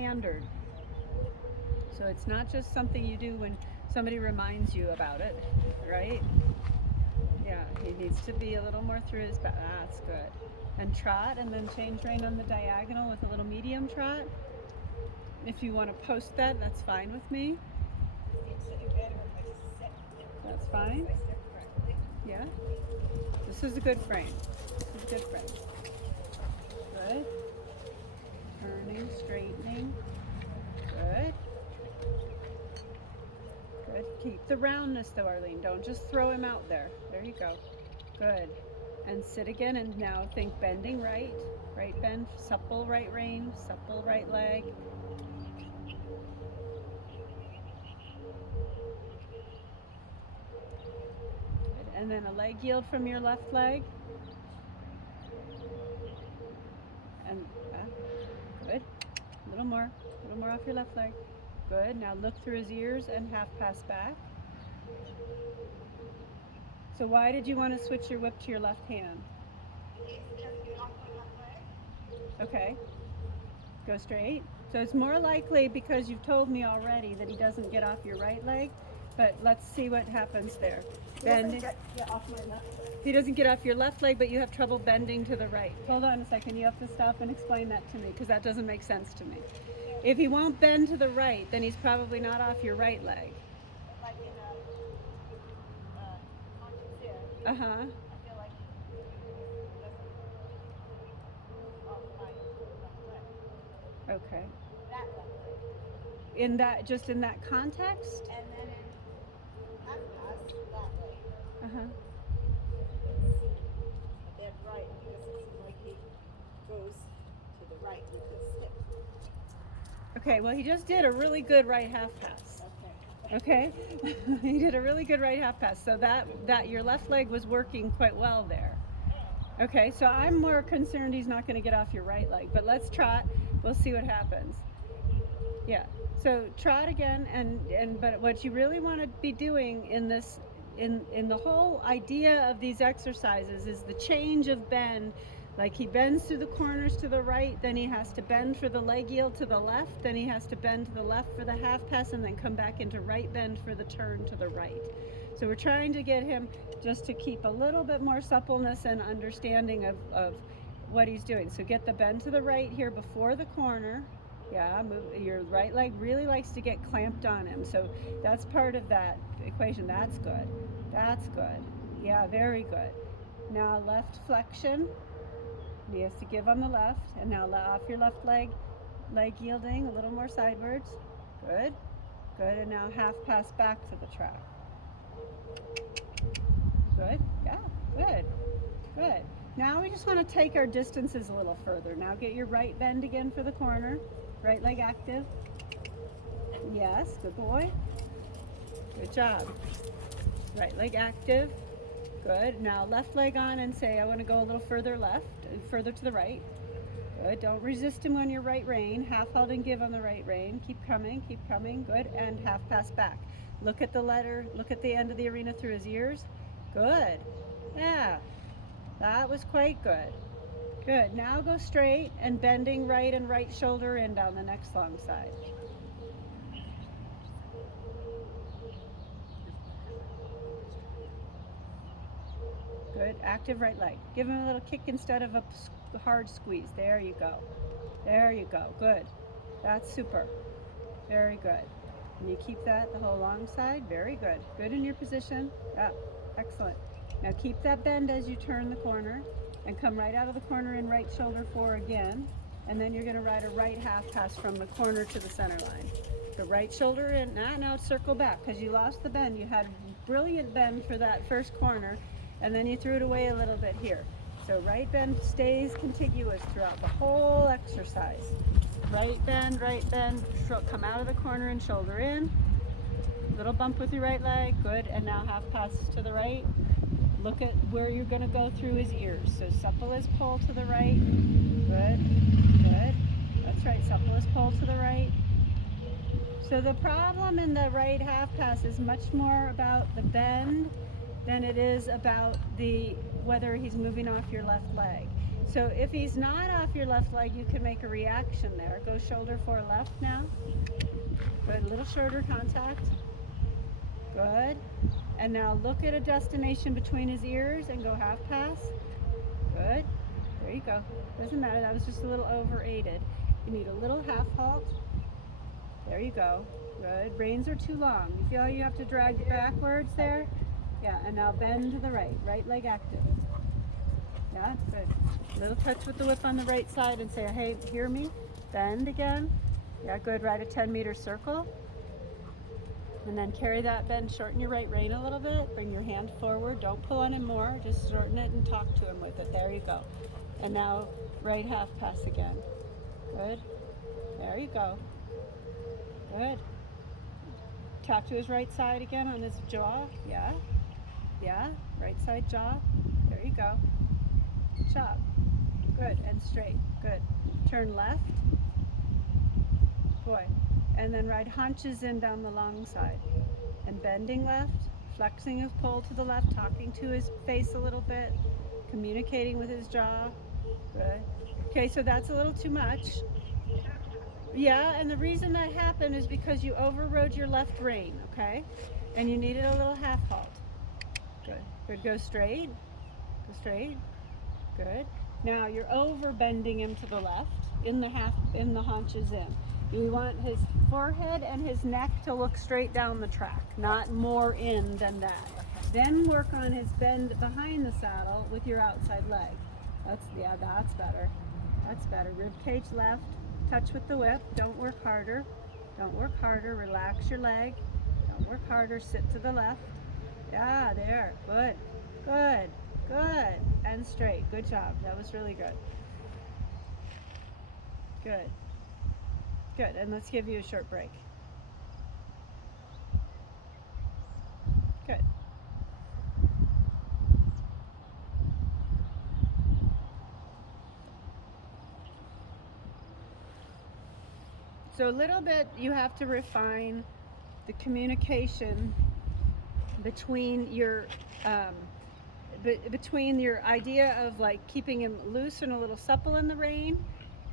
standard. So it's not just something you do when somebody reminds you about it, right? Yeah, he needs to be a little more through his back. That's good. And trot, and then change rein on the diagonal with a little medium trot. If you want to post that, that's fine with me. That's fine. Yeah. This is a good frame. This is a good frame. Good. Turning, straightening. Good. Good. Keep the roundness though, Arlene. Don't just throw him out there. There you go. Good. And sit again, and now think bending right. Right bend, supple right rein, supple right leg. Good. And then a leg yield from your left leg. And good. A little more off your left leg. Good. Now look through his ears and half pass back. So why did you want to switch your whip to your left hand? Okay. Go straight. So it's more likely, because you've told me already, that he doesn't get off your right leg, but let's see what happens there. Bend. Get off my left leg. He doesn't get off your left leg, but you have trouble bending to the right. Hold on a second. You have to stop and explain that to me, because that doesn't make sense to me. If he won't bend to the right, then he's probably not off your right leg. Like in a conscious here, Uh-huh. I feel like he doesn't off my left leg. Okay. That left leg. In that, just in that context? And then in half pass, that leg. Uh-huh. A bend right, because it seems like he goes to the right with his hip. Okay, well, he just did a really good right half pass. Okay. Okay? He did a really good right half pass. So that your left leg was working quite well there. Okay, so I'm more concerned he's not going to get off your right leg, but let's trot. We'll see what happens. Yeah. So trot again, but what you really want to be doing in this in the whole idea of these exercises is the change of bend. Like he bends through the corners to the right, then he has to bend for the leg yield to the left, then he has to bend to the left for the half pass, and then come back into right bend for the turn to the right. So we're trying to get him just to keep a little bit more suppleness and understanding of what he's doing. So get the bend to the right here before the corner. Yeah, move. Your right leg really likes to get clamped on him. So that's part of that equation. That's good. That's good. Yeah, very good. Now left flexion. He has to give on the left, and now off your left leg yielding a little more sidewards. Good, good, and now half pass back to the track. Good, yeah, good, good. Now we just want to take our distances a little further. Now get your right bend again for the corner. Right leg active. Yes, good boy. Good job. Right leg active. Good. Now left leg on and say, I want to go a little further left, further to the right. Good. Don't resist him on your right rein. Half hold and give on the right rein. Keep coming, keep coming. Good. And half pass back. Look at the letter, look at the end of the arena through his ears. Good. Yeah. That was quite good. Good. Now go straight and bending right and right shoulder in down the next long side. Good. Active right leg. Give him a little kick instead of a hard squeeze. There you go. There you go. Good. That's super. Very good. And you keep that the whole long side. Very good. Good in your position. Yeah. Excellent. Now keep that bend as you turn the corner and come right out of the corner in right shoulder 4 again. And then you're going to ride a right half pass from the corner to the center line. The right shoulder in. Now circle back because you lost the bend. You had brilliant bend for that first corner, and then you threw it away a little bit here. So right bend stays contiguous throughout the whole exercise. Right bend, come out of the corner and shoulder in. Little bump with your right leg, good, and now half pass to the right. Look at where you're gonna go through his ears. So supple as pull to the right, good, good. That's right, supple as pull to the right. So the problem in the right half pass is much more about the bend than it is about whether he's moving off your left leg. So if he's not off your left leg, you can make a reaction there. Go shoulder fore left now. Good, little shoulder contact. Good. And now look at a destination between his ears and go half pass. Good. There you go. Doesn't matter, that was just a little over aided. You need a little half halt. There you go. Good. Reins are too long. You feel how you have to drag backwards there? Yeah, and now bend to the right. Right leg active. Yeah, good. Little touch with the whip on the right side and say, hey, hear me? Bend again. Yeah, good. Ride a 10-meter circle. And then carry that bend, shorten your right rein a little bit. Bring your hand forward. Don't pull on him more. Just shorten it and talk to him with it. There you go. And now right half pass again. Good. There you go. Good. Talk to his right side again on his jaw. Yeah. Yeah. Right side jaw. There you go. Chop. Good. And straight. Good. Turn left. Boy. And then ride haunches in down the long side. And bending left. Flexing his pole to the left. Talking to his face a little bit. Communicating with his jaw. Good. Okay, so that's a little too much. Yeah, and the reason that happened is because you overrode your left rein, okay? And you needed a little half halt. Good. Good. Go straight. Go straight. Good. Now you're over bending him to the left in the haunches in. You want his forehead and his neck to look straight down the track, not more in than that. Then work on his bend behind the saddle with your outside leg. That's better. That's better. Rib cage left. Touch with the whip. Don't work harder. Don't work harder. Relax your leg. Don't work harder. Sit to the left. Yeah, there. Good. Good. Good. And straight. Good job. That was really good. Good. Good. And let's give you a short break. Good. So a little bit you have to refine the communication between your idea of like keeping him loose and a little supple in the rein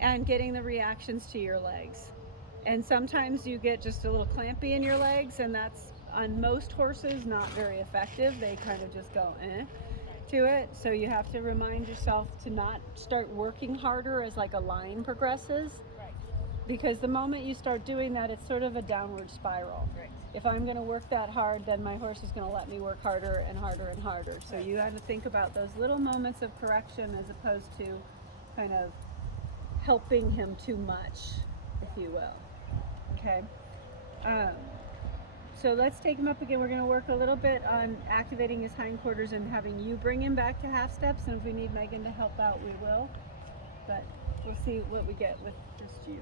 and getting the reactions to your legs. And sometimes you get just a little clampy in your legs, and that's on most horses not very effective. They kind of just go to it. So you have to remind yourself to not start working harder as like a line progresses. Because the moment you start doing that, it's sort of a downward spiral. Right. If I'm going to work that hard, then my horse is going to let me work harder and harder and harder. So you have to think about those little moments of correction as opposed to kind of helping him too much, if you will. Okay. So let's take him up again. We're going to work a little bit on activating his hindquarters and having you bring him back to half steps. And if we need Megan to help out, we will. But we'll see what we get with just you.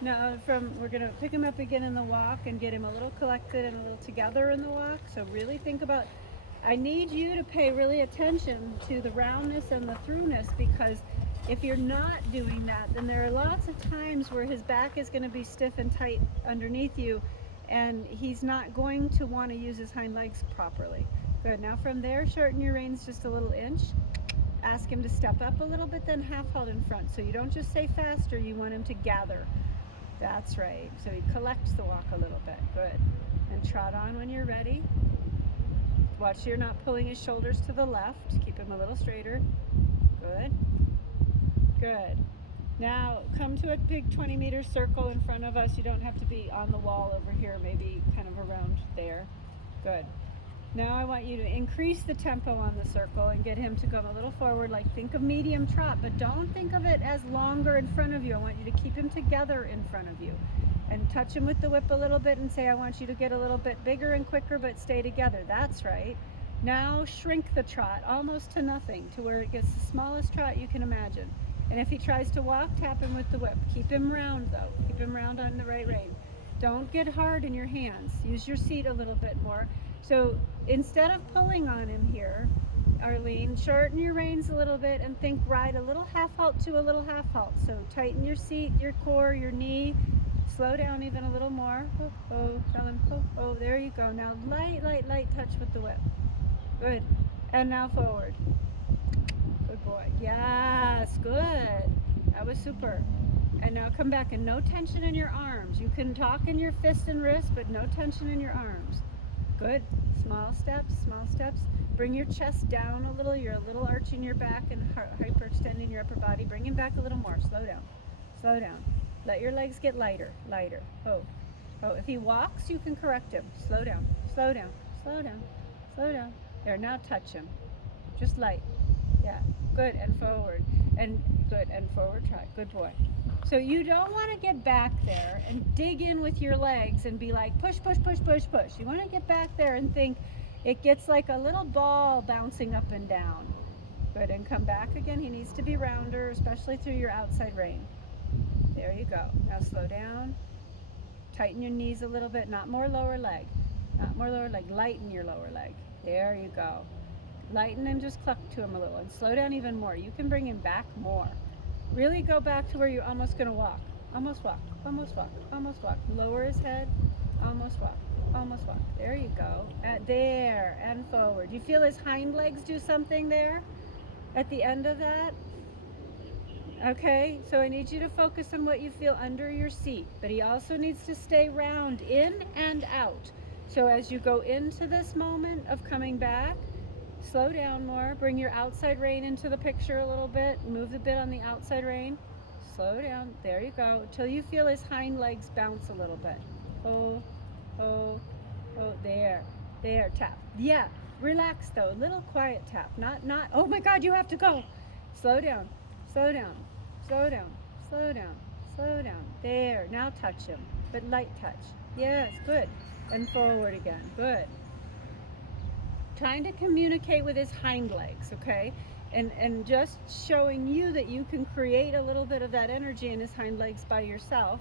Now we're going to pick him up again in the walk and get him a little collected and a little together in the walk. So really think about, I need you to pay really attention to the roundness and the throughness, because if you're not doing that, then there are lots of times where his back is going to be stiff and tight underneath you, and he's not going to want to use his hind legs properly. Good. Now from there, shorten your reins just a little inch. Ask him to step up a little bit, then half halt in front. So you don't just say faster, you want him to gather. That's right. So he collects the walk a little bit. Good. And trot on when you're ready. Watch you're not pulling his shoulders to the left. Keep him a little straighter. Good. Good. Now come to a big 20-meter circle in front of us. You don't have to be on the wall over here, maybe kind of around there. Good. Now I want you to increase the tempo on the circle and get him to come a little forward, like think of medium trot, but don't think of it as longer in front of you. I want you to keep him together in front of you. And touch him with the whip a little bit and say, I want you to get a little bit bigger and quicker, but stay together. That's right. Now shrink the trot almost to nothing, to where it gets the smallest trot you can imagine. And if he tries to walk, tap him with the whip. Keep him round though. Keep him round on the right rein. Don't get hard in your hands. Use your seat a little bit more. So instead of pulling on him here, Arlene, shorten your reins a little bit and think ride a little half halt to a little half halt. So tighten your seat, your core, your knee, Slow down even a little more. Oh, oh, tell him, oh, oh, there you go. Now light, light, light touch with the whip. Good. And now forward. Good boy. Yes, good. That was super. And now come back and no tension in your arms. You can talk in your fists and wrists, but no tension in your arms. Good. Small steps, small steps. Bring your chest down a little. You're a little arching your back and hyperextending your upper body. Bring him back a little more. Slow down. Slow down. Let your legs get lighter, lighter. Oh, oh, if he walks, you can correct him. Slow down, slow down, slow down, slow down. There, now touch him. Just light. Yeah, good, and forward. And good, and forward, try. Good boy. So you don't want to get back there and dig in with your legs and be like, push, push, push, push, push. You want to get back there and think it gets like a little ball bouncing up and down. Good, and come back again. He needs to be rounder, especially through your outside rein. There you go. Now slow down. Tighten your knees a little bit. Not more lower leg. Not more lower leg. Lighten your lower leg. There you go. Lighten and just cluck to him a little. And slow down even more. You can bring him back more. Really go back to where you're almost going to walk. Almost walk. Almost walk. Almost walk. Lower his head. Almost walk. Almost walk. There you go. There. And forward. You feel his hind legs do something there at the end of that? Okay, so I need you to focus on what you feel under your seat, but he also needs to stay round in and out. So as you go into this moment of coming back, slow down more, bring your outside rein into the picture a little bit, move the bit on the outside rein, slow down, there you go, till you feel his hind legs bounce a little bit. Oh, oh, oh, there, tap. Yeah, relax though, little quiet tap, not, oh my God, you have to go. Slow down, slow down. Slow down, slow down, slow down. There, now touch him, but light touch. Yes, good. And forward again, good. Trying to communicate with his hind legs, okay? And just showing you that you can create a little bit of that energy in his hind legs by yourself.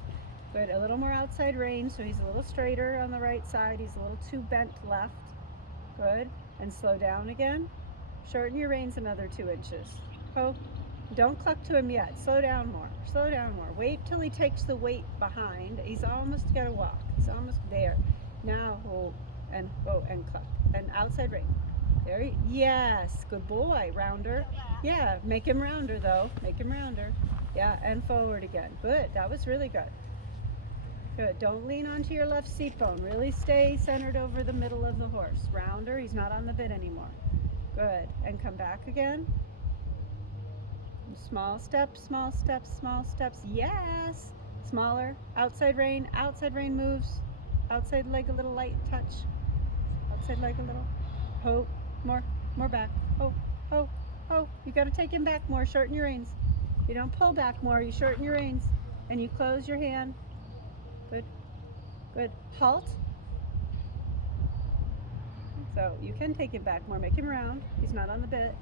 Good, a little more outside rein, so he's a little straighter on the right side. He's a little too bent left. Good, and slow down again. Shorten your reins another 2 inches. Oh. Don't cluck to him yet. Slow down more. Slow down more. Wait till he takes the weight behind. He's almost got to walk. He's almost there. Now hold and cluck. And outside rein. There. Yes. Good boy. Rounder. Yeah. Make him rounder though. Make him rounder. Yeah. And forward again. Good. That was really good. Good. Don't lean onto your left seat bone. Really stay centered over the middle of the horse. Rounder. He's not on the bit anymore. Good. And come back again. Small steps, small steps, small steps. Yes. Smaller. Outside rein moves. Outside leg a little light touch. Outside leg a little. Oh, more back. Oh, oh, oh. You got to take him back more. Shorten your reins. You don't pull back more. You shorten your reins. And you close your hand. Good. Good. Halt. So you can take him back more. Make him round. He's not on the bit.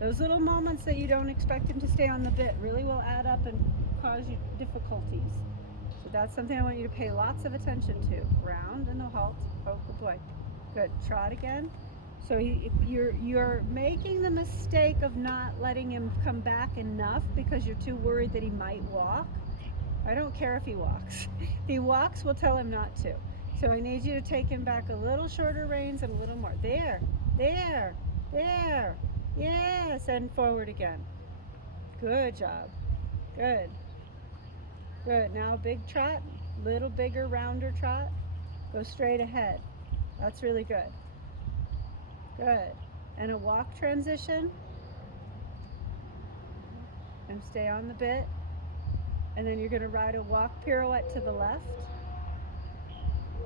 Those little moments that you don't expect him to stay on the bit really will add up and cause you difficulties. So that's something I want you to pay lots of attention to. Round and a halt. Oh, good boy. Good. Trot again. So you're making the mistake of not letting him come back enough because you're too worried that he might walk. I don't care if he walks. If he walks, we'll tell him not to. So I need you to take him back a little shorter reins and a little more. There. Yes, and forward again. Good job. Good. Good. Now big trot, little bigger, rounder trot. Go straight ahead. That's really good. Good. And a walk transition. And stay on the bit. And then you're going to ride a walk pirouette to the left.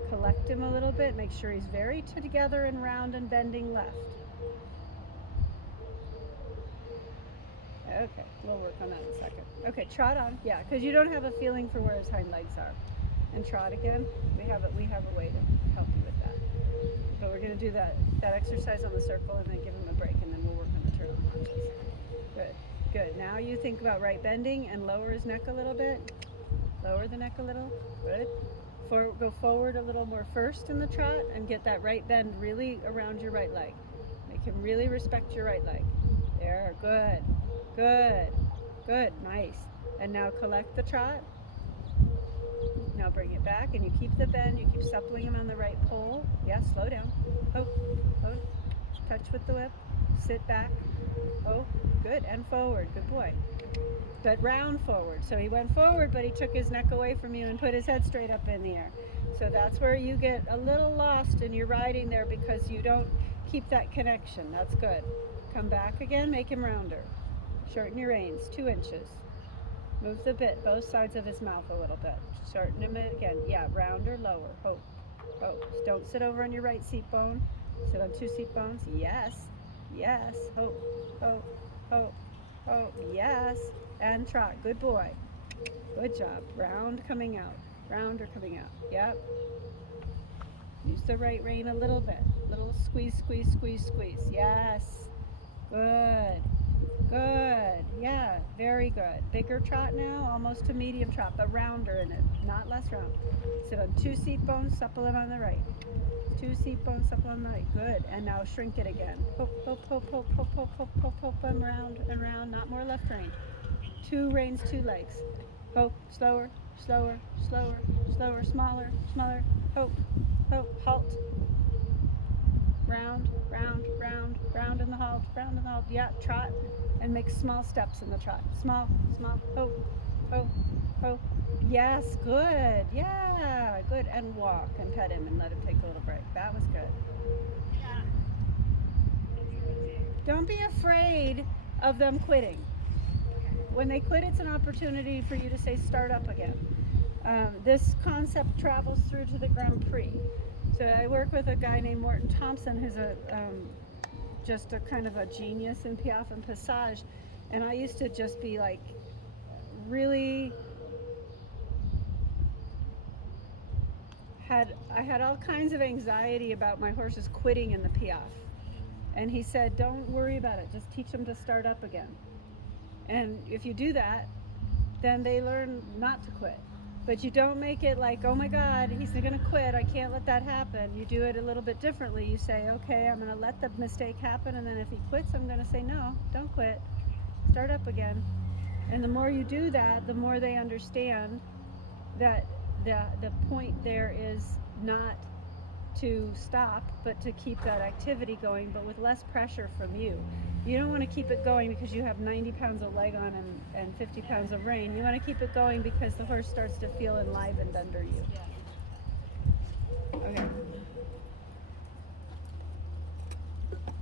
Collect him a little bit. Make sure he's very together and round and bending left. Okay, we'll work on that in a second. Okay, trot on. Yeah, because you don't have a feeling for where his hind legs are. And trot again. We have a way to help you with that. But we're going to do that exercise on the circle and then give him a break, and then we'll work on the turtle marches. Good. Good. Now you think about right bending and lower his neck a little bit. Lower the neck a little. Good. Go forward a little more first in the trot and get that right bend really around your right leg. Make him really respect your right leg. There. Good. Good. Good. Nice. And now collect the trot. bring it back, and you keep the bend. You keep suppling him on the right pole. Yeah, slow down. Oh, oh, touch with the whip. Sit back. Oh, good, and forward. Good boy. But round forward. So he went forward, but he took his neck away from you and put his head straight up in the air. So that's where you get a little lost in your riding there because you don't keep that connection. That's good. Come back again, make him rounder. Shorten your reins, 2 inches. Move the bit, both sides of his mouth a little bit. Shorten him again. Yeah, rounder, lower. Hope. Hope. Don't sit over on your right seat bone. Sit on 2 seat bones. Yes. Yes. Hope. Hope. Hope. Hope. Yes. And trot. Good boy. Good job. Round coming out. Rounder coming out. Yep. Use the right rein a little bit. Little squeeze, squeeze, squeeze, squeeze. Yes. Good. Good. Yeah. Very good. Bigger trot now, almost a medium trot, but rounder in it. Not less round. Sit on 2 seat bones, supple it on the right. 2 seat bones, supple on the right. Good. And now shrink it again. Hope, hope, hope, hope, hope, hope, hope, hope, hope, and round. Not more left rein. 2 reins, 2 legs. Hope. Slower, slower, slower, slower, smaller, smaller. Hope, hope, halt. Round, round, round, round in the halt, round in the halt. Yeah, trot and make small steps in the trot. Small, small. Hope, hope, hope. Yes, good. Yeah, good. And walk and pet him and let him take a little break. That was good. Yeah. Don't be afraid of them quitting. When they quit, it's an opportunity for you to say, start up again. This concept travels through to the Grand Prix. So I work with a guy named Morton Thompson, who's just a kind of a genius in Piaffe and Passage. And I used to just be like, really I had all kinds of anxiety about my horses quitting in the Piaffe. And he said, don't worry about it. Just teach them to start up again. And if you do that, then they learn not to quit. But you don't make it like, oh my God, he's going to quit. I can't let that happen. You do it a little bit differently. You say, okay, I'm going to let the mistake happen. And then if he quits, I'm going to say, no, don't quit. Start up again. And the more you do that, the more they understand that the point there is not to stop, but to keep that activity going, but with less pressure from you. You don't want to keep it going because you have 90 pounds of leg on and 50 pounds of rein. You want to keep it going because the horse starts to feel enlivened under you. Okay.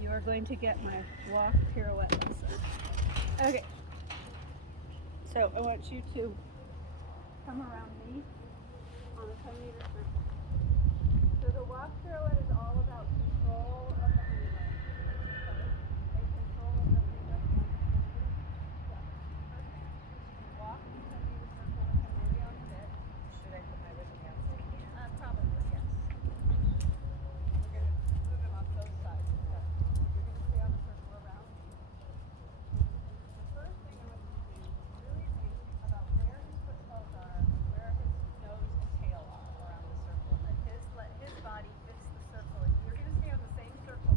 You are going to get my walk pirouette lesson. Okay. So I want you to come around me on a 10-meter circle. So the walk pirouette is all about control of the hind leg. And control of the hind leg. Yeah. First thing is walk the 10-meter circle with him really on the bit. Should I put my whip on the outside? Probably, yes. We're going to move him off both sides. Okay. You're going to stay on the circle around me. The first thing I want you to do is really think about where his foot paws are and where his nose and tail are around the circle, and that his body fits the circle. And you're going to stay on the same circle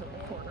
of the court.